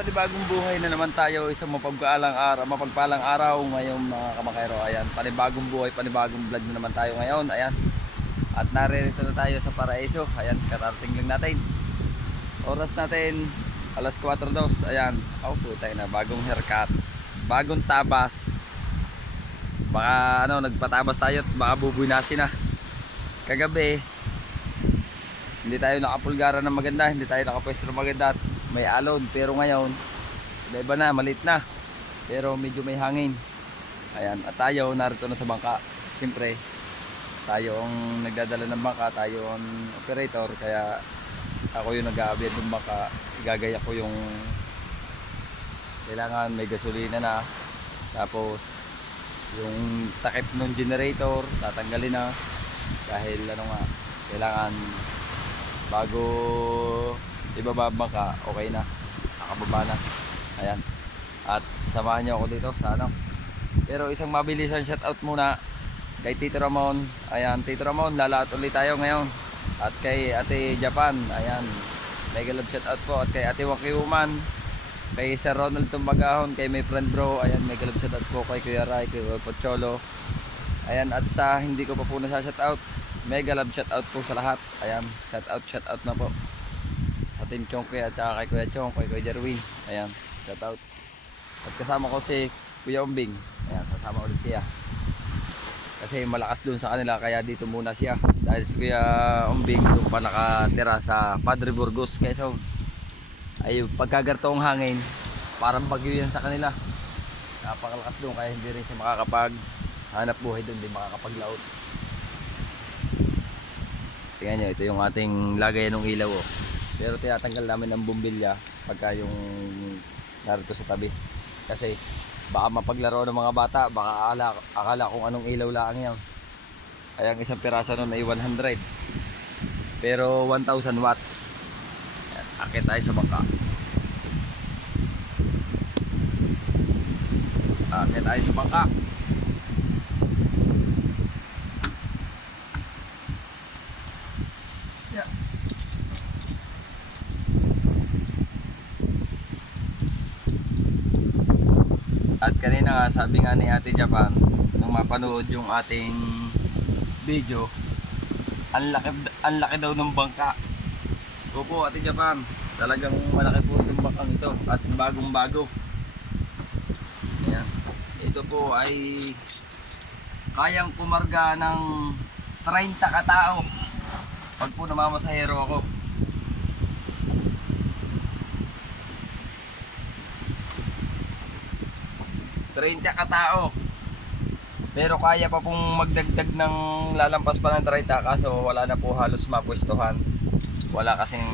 panibagong buhay na naman tayo, isang mapagpalang araw ngayon mga kamakero. Ayan, panibagong buhay, panibagong vlog na naman tayo ngayon. Ayan. At naririto na tayo sa Paraiso. Ayan, kararating lang natin. Oras natin alas 4:02. Ayan. Oh, putay na, bagong haircut. Bagong tabas. Baka nagpatabas tayo at baka bubuinasin na. Kagabi hindi tayo nakapulgara ng maganda, hindi tayo nakapwesto ng maganda at may alon, pero ngayon iba na, maliit na, pero medyo may hangin. Ayan, at tayo narito na sa bangka. Siyempre tayo ang nagdadala ng bangka, tayo ang operator, kaya ako yung nag-aabiyad ng bangka. Igagaya ko yung kailangan, may gasolina na, tapos yung takip ng generator tatanggalin na dahil kailangan bago ibaba bangka, okay na, nakababa na. Ayan, at samahan nyo ako dito sa pero isang mabilisan shoutout muna kay Tito Ramon. Ayan, Tito Ramon, lalaot ulit tayo ngayon. At kay Ate Japan, ayan, mega love shoutout po. At kay Ate Wakiuman, kay Sir Ronald Tumbagahon, kay my friend bro, ayan, mega love shoutout po kay Kuya Ray, kay Pocholo. Ayan, at sa hindi ko pa po nasa-shoutout, mega love shoutout po sa lahat. Ayan, shoutout na po sa Team Chongke at saka kay Kuya Chong, kay Kuya Jerwin. Ayan, shoutout. At kasama ko si Kuya Umbing. Ayan, kasama ulit siya kasi malakas doon sa kanila, kaya dito muna siya. Dahil si Kuya Umbing doon pa nakatira sa Padre Burgos, Quezon. Ay pagkagartong hangin, parang bagyo yan sa kanila. Napakalakas doon, kaya hindi rin siya makakapag hanap buhay doon, hindi makakapaglaot. Tingnan nyo, ito yung ating lagay ng ilaw, oh. Pero tinatanggal namin ng bumbilya pagka yung narito sa tabi, kasi baka mapaglaro ng mga bata, baka akala kung anong ilaw lang yan. Kaya ang isang piraso nun ay 100, pero 1000 watts. Ayan, akit tayo sa bangka. Akit tayo sa bangka. At kanina nga, sabi nga ni Ate Japan, nung mapanood yung ating video, ang laki daw ng bangka. Opo, Ate Japan, talagang malaki po itong bangkang ito at bagong bago. Ayan. Ito po ay kayang kumarga ng 30 katao pag po namamasahero ako. Katao, pero kaya pa pong magdagdag ng lalampas pa ng 30, kaso wala na po halos mapwestuhan. Wala kasing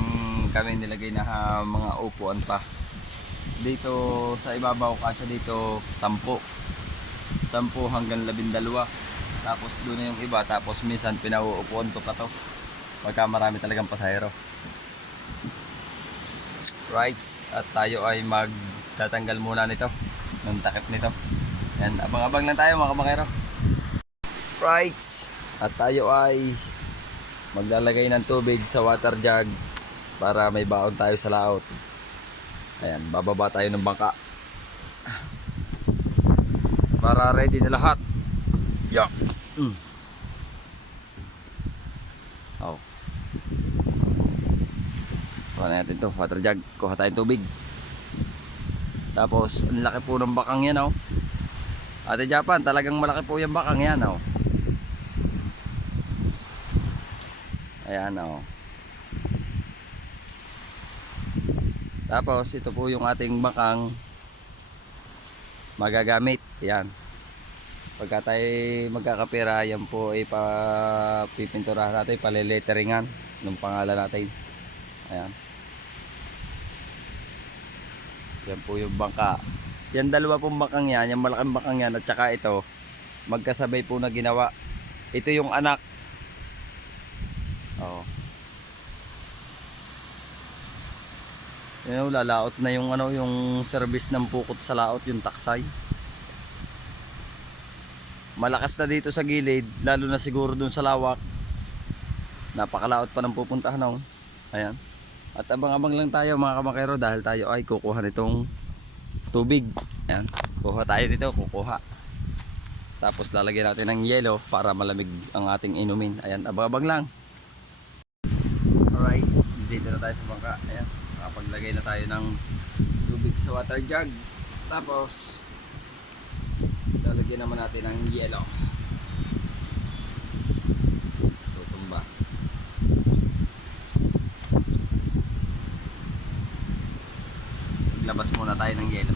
kami nilagay na mga upuan pa dito sa ibabaw, kasi dito 10 hanggang 12, tapos doon na yung iba, tapos minsan pinauupuan ko pa to pagka marami talagang pasahero. Right, at tayo ay magtatanggal muna nito ng takip nito. Yan, abang-abang lang tayo mga kamakero. Right, at tayo ay maglalagay ng tubig sa water jug para may baon tayo sa laot. Ayan, bababa tayo ng bangka para ready na lahat. Yeah. Oh. Kuha natin to, water jug. Kuha tayong tubig. Tapos, ang laki po ng bakang yan, oh. Ate Japan, talagang malaki po yung bakang yan, oh. Ayan, oh. Tapos, ito po yung ating bakang magagamit. Ayan. Pagka tayo magkakapira, yan po ay pipinturahan natin, paleletteringan ng pangalan natin. Ayan. Yan po yung bangka. Yan dalawa pong bakang yan, yung malaking bakang yan at saka ito, magkasabay po na ginawa. Ito yung anak. Oh. Yan, lalaot na yung yung service ng pukot sa laot, yung taksay. Malakas na dito sa gilid, lalo na siguro dun sa lawak. Napakalaot pa ng pupuntahan, oh. Ayan. At abang-abang lang tayo mga kamakero dahil tayo ay kukuha nitong tubig. Ayan, kuha tayo dito, kukuha. Tapos lalagyan natin ng yelo para malamig ang ating inumin. Ayan, abang-abang lang. Alright, dito na tayo sa bangka. Ayan, nakapaglagay na tayo ng tubig sa water jug. Tapos lalagyan naman natin ng yelo. Tutumba. Maglabas muna tayo ng yelo.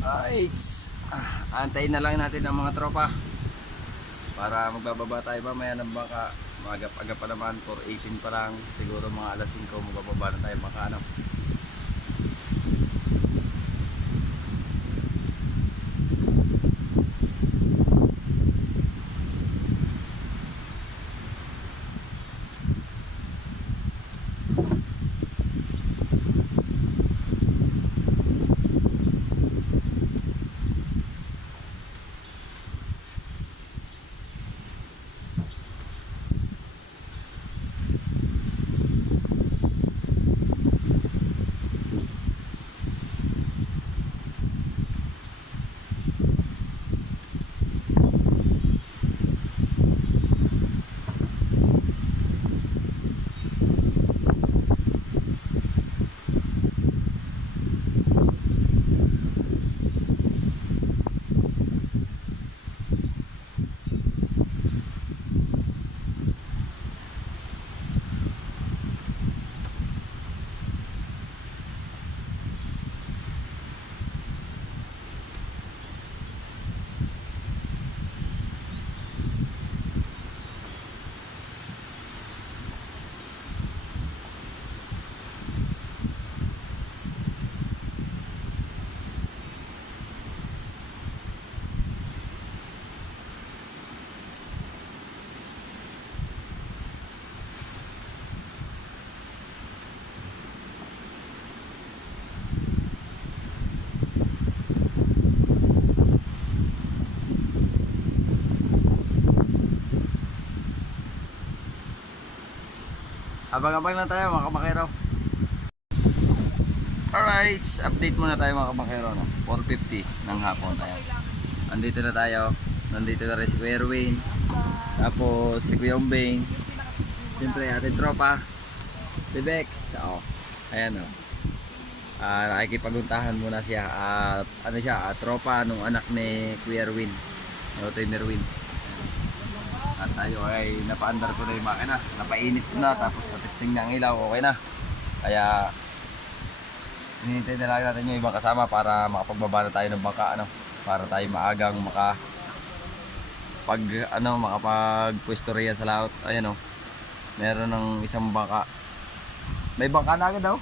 Alright, antayin na lang natin ang mga tropa para magbababa tayo mamaya ng bangka. Magap-agap pa naman, 4:18 pa lang, siguro mga alas 5 magbababa na tayo bangka, ano? Abang-abang lang tayo mga kamakero. Alright, update muna tayo mga kamakero, no? 4:50 ng hapon. Ayan, andito na tayo. Nandito na rin si Kuya Erwin, tapos si Kuya Umbeng, siyempre ating tropa si Bex. Ayan, nakikipaguntahan muna siya at ano siya, tropa nung anak ni Kuya Erwin, Kuya Erwin. At tayo ay napaandar ko na yung makina, napainit ko na, tapos natesting na ang ilaw, okay na. Kaya hinihintay na lang natin yung ibang kasama para makapagbaba na tayo ng bangka, ano, para tayo maagang makapagpwesto riyan sa laot. Ayan, meron ng isang bangka, may bangka na agad daw.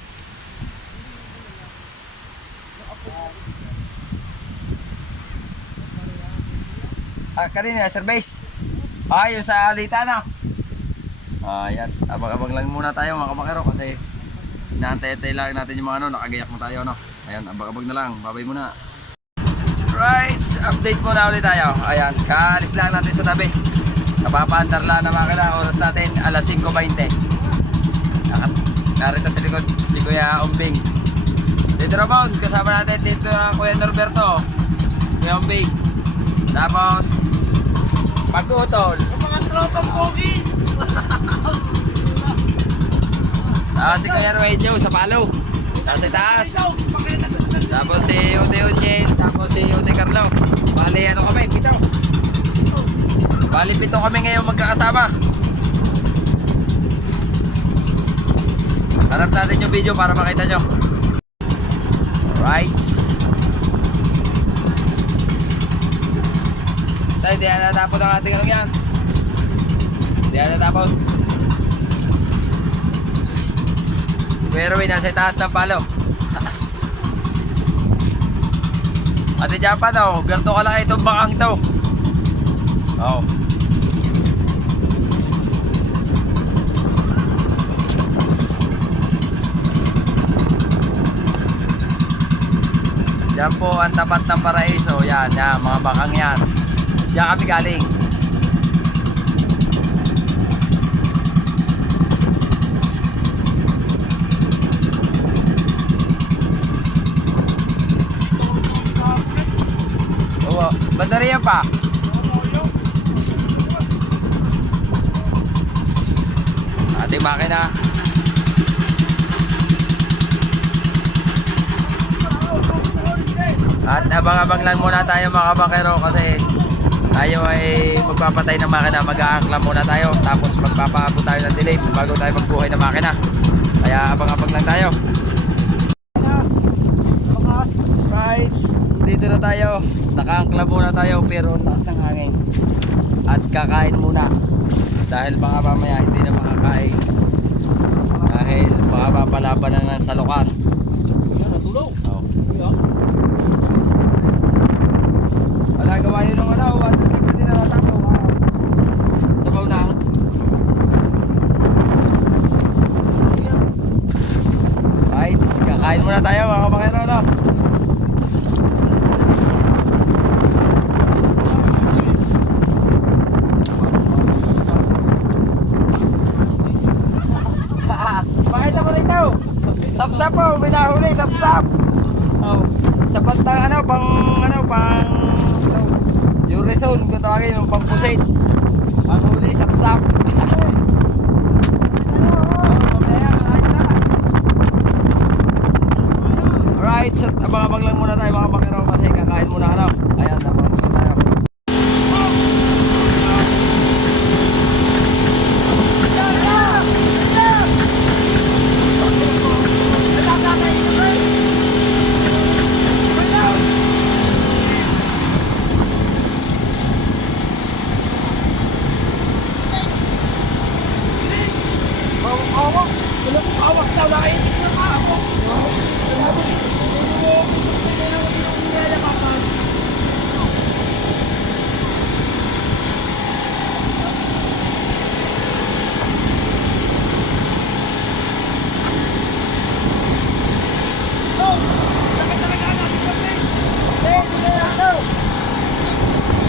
Kanina service. Yung sa alita na. Ayan, abang-abang lang muna tayo mga kamakero kasi inaantay-antay lang natin yung mga nakagayak na tayo, no. Ayan, abang-abang na lang, babay muna. Right, update muna ulit tayo. Ayan, kaalis lang natin sa tabi. Napapaandar lang na makina, oras natin alas 5:20. narito sa likod si Kuya Umbing. Dito Ramon, kasama natin dito ang Kuya Norberto, Kuya Umbing. Tapos pag-utol Mga tropang pogi! si Kuya Radio sa palo. Tapos sa taas. Tapos si Ute Unyen. Tapos si Ute Carlo. Bali ano kami, pito. Bali pito kami ngayon magkakasama. Harap natin yung video para makita nyo. Alright. Tayo, di na natapos ang ating anong yan. Di na natapos. Si Kuya Ruin nasa taas ng palo. Ate Japa daw, ganito ka lang itong bakang to. Oo. Yan po ang tapat ng Paraiso. Yan, yan, mga bakang yan. Diyan kami galing. Oo, baterya pa. Ating makina. At abang-abang lang muna tayo mga kabakero kasi tayo ay magpapatay ng makina, mag-aangkla muna tayo tapos magpapaabot tayo ng delay bago tayo magbuhay ng makina. Kaya abang-abang lang tayo. Right, dito na tayo. Nakaangkla muna tayo pero taas ng hangin. At kakain muna dahil baka mamaya hindi na makakain dahil baka mapalaban ng salukan. Natulog. Oh. Wala gawa yun ng ano, at hindi ko din nakataso. Sabaw na. Right, kakain muna tayo mga kabakero, no? Pakita mo rito. Sapsap po, may nahuli, sapsap. Oh, sa pantang ano, pang yung reson, kung tawagin yung pampusit. Ang huli, sapsap. Alright, so abang-abang lang muna tayo mga bakero kasi kakain muna ano. Ayan, abang-abang tayo. Awak daw na kayo.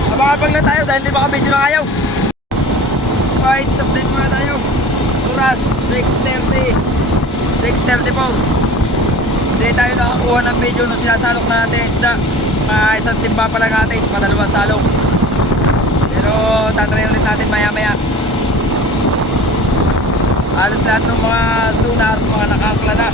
Abang-abang lang tayo dahil di baka medyo na ayaw. Right, update muna tayo. Oras 6:30. 6:30 po. Hindi tayo nakakuha ng video nung sinasalok na natin isda. Isang timba pa lang natin, padalawang salok. Pero tatry ulit natin maya maya. Alos lahat ng mga sonar, mga nakakla na.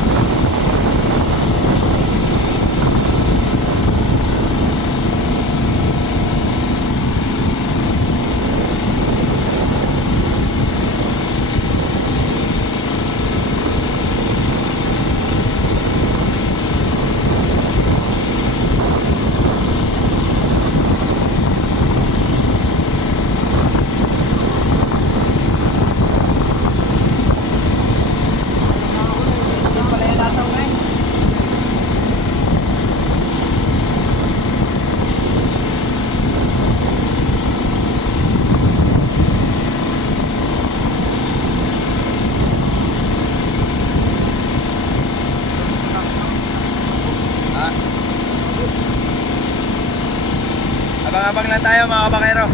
Abang-abang lang tayo mga kabakero.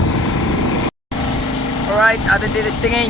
Alright, atin titistingin.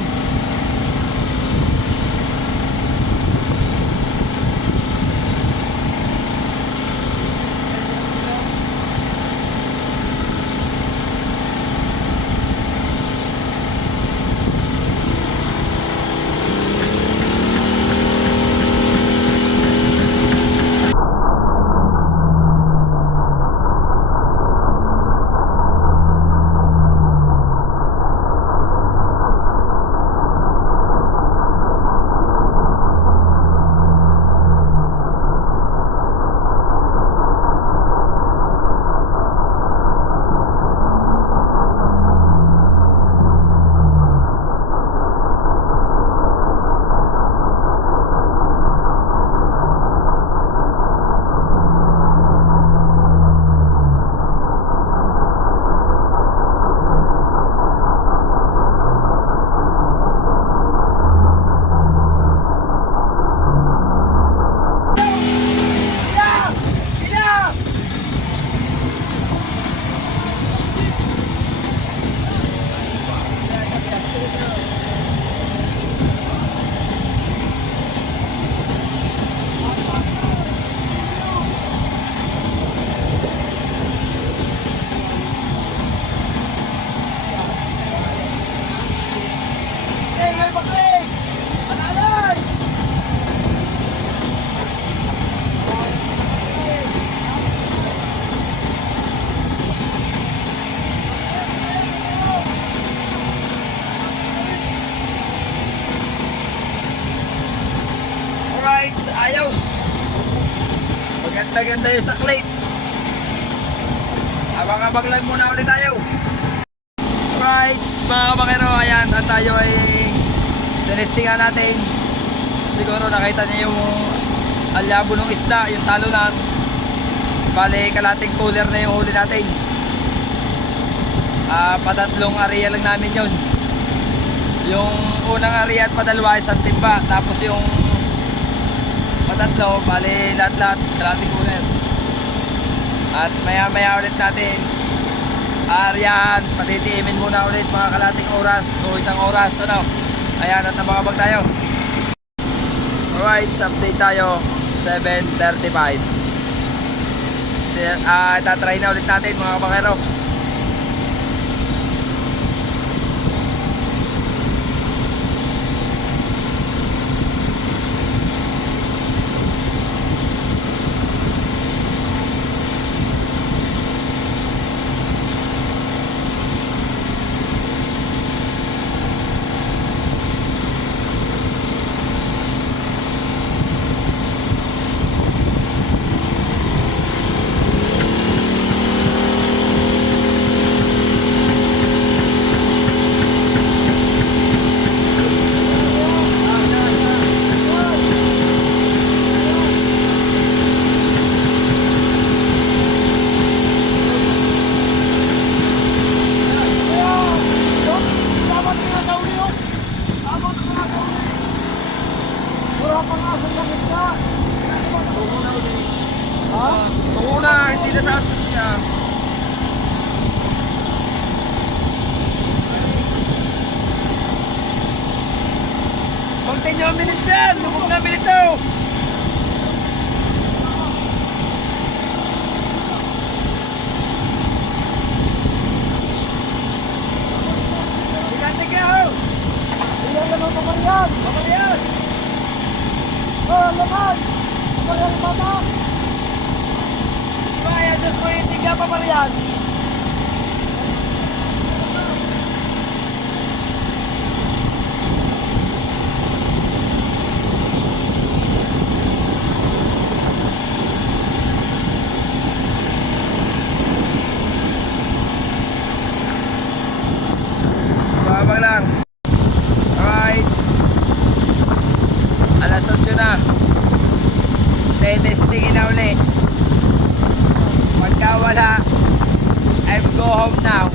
ayos. Maganda-ganda yung saklit. Abang-abang lang muna ulit tayo. Alright, mga kabakero, ayan, at tayo ay sinestingan natin. Siguro nakita niyo yung alabo ng isda, yung talunan. Bale, kalating cooler na yung huli natin. Patatlong area lang namin yun. Yung unang area at padalwa isang timba. Tapos yung patatlo, bale lahat-lahat kalating cooler. At maya-maya ulit natin areahan, patitiimin muna ulit mga kalating oras o isang oras, ano. Ayan, at nabakabag tayo. Alright, update tayo 7:35. Itatry na ulit natin mga kabakero. Dapat nga sa uli yun. Dapat nga sa uli. Wala pa nga sa langit na. Tungo na ulit. Ha? Tungo na, hindi na sa atin siya. Magtinyo ang minutes yan! Lubog na minutes to! Tiga-tiga ho! Ilan naman pamariyan? Mamalian! Laman! Pamariyan mama! Kaya Diyos ko yung tiga pa Marian! Babang lang. Alright. Alas 8 na. Testingin na uli. Pagka wala, I'm go home now.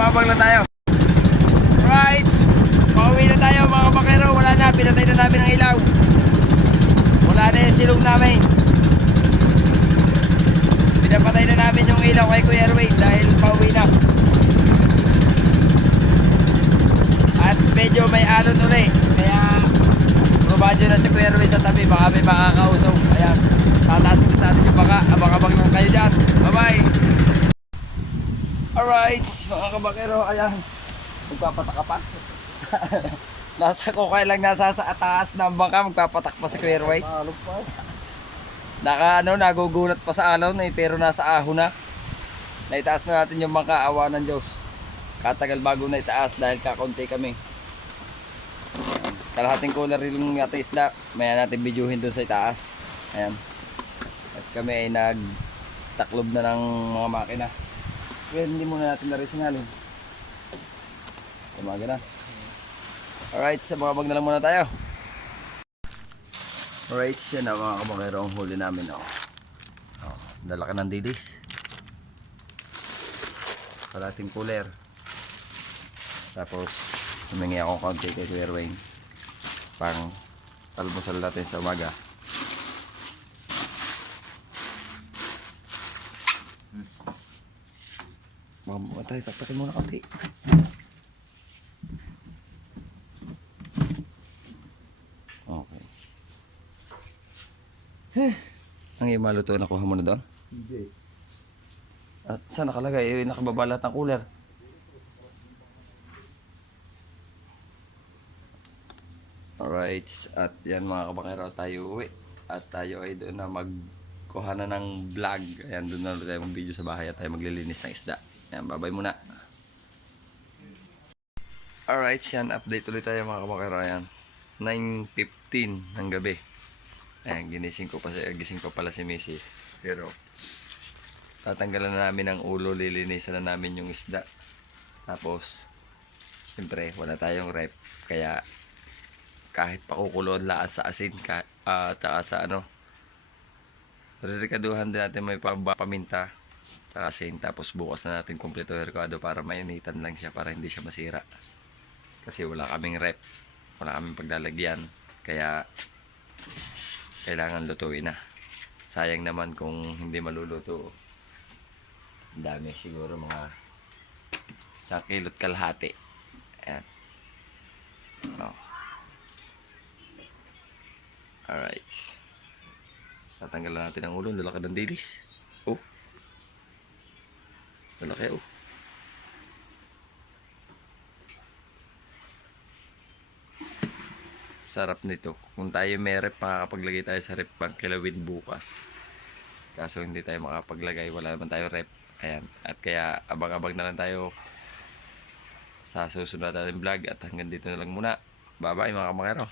abang lang tayo. Right. Pauwi na tayo mga kabakero. Wala na. Pinatay na namin ang ilaw. Wala na yung silong namin. Pinapatay na namin yung ilaw kay Kuya Erwin dahil pauwi na. At medyo may alon uli. Kaya rumadyo na si Kuya Erwin sa tabi. Baka may makakausong. Ayan. Tataas ko natin yung baka. Abang-abang lang kayo dyan. Bye-bye. Alright, mga kabakero. Ayan. Magpapataka pa. Nasa kukay lang nasa sa taas ng bangka. Magpapatak pa si Kuya Erwin. Malog pa. Nagugulat pa sa alon eh, pero nasa ahon na. Naitaas na natin yung bangka, awa ng Diyos. Katagal bago naitaas dahil kakunti kami. Kalahating cooler yung yata isda. Maya natin videohin doon sa itaas. Ayan. At kami ay nagtaklob na ng mga makina. Well, hindi muna natin na rin sinalin. Tumaga na. Alright, sa mga bag na lang muna tayo. Alright, yan na mga kabakero ang huli namin. Dala ka ng dilis. Kalating cooler. Tapos, humingi ako kaunti kay Kuya Erwin. Pang almusal natin sa umaga. Mga tayo, taktakin muna kaunti. Okay. Ang iyong maluto, nakuha mo na doon? Hindi. At saan nakalagay? Nakababa lahat ng cooler. Alright, at yan mga kabakero, tayo uwi. At tayo ay doon na magkuha na ng vlog. Ayan, doon na ulit tayo mag video sa bahay at tayo maglilinis ng isda. Ayan, babay muna. Alright, yan, update ulit tayo mga kabakero. Ayan, 9:15 ng gabi. Ayan, gising ko pala si Mrs. Pero, tatanggalan na namin ang ulo, lilinisan na namin yung isda. Tapos, siyempre, wala tayong rep. Kaya, kahit pakukulon laan sa asin, tsaka sa rerikaduhan din natin may paminta, tsaka asin. Tapos, bukas na natin kumpleto herkado para mayunitan lang siya, para hindi siya masira. Kasi wala kaming rep, wala kaming paglalagyan. Kaya, kailangan lutuin na. Sayang naman kung hindi maluluto. Ang dami siguro mga 1 kilot kalahati. Ayan. Alright. Tatanggalan natin ang ulo. Lalaki ng dilis. Lalaki Sarap nito. Kung tayo may rep, makakapaglagay tayo sa rep pang kilawin bukas. Kaso hindi tayo makapaglagay, wala naman tayo rep. Ayan. At kaya abang-abang na lang tayo sa susunod natin vlog. At hanggang dito na lang muna. Bye bye mga kamakero.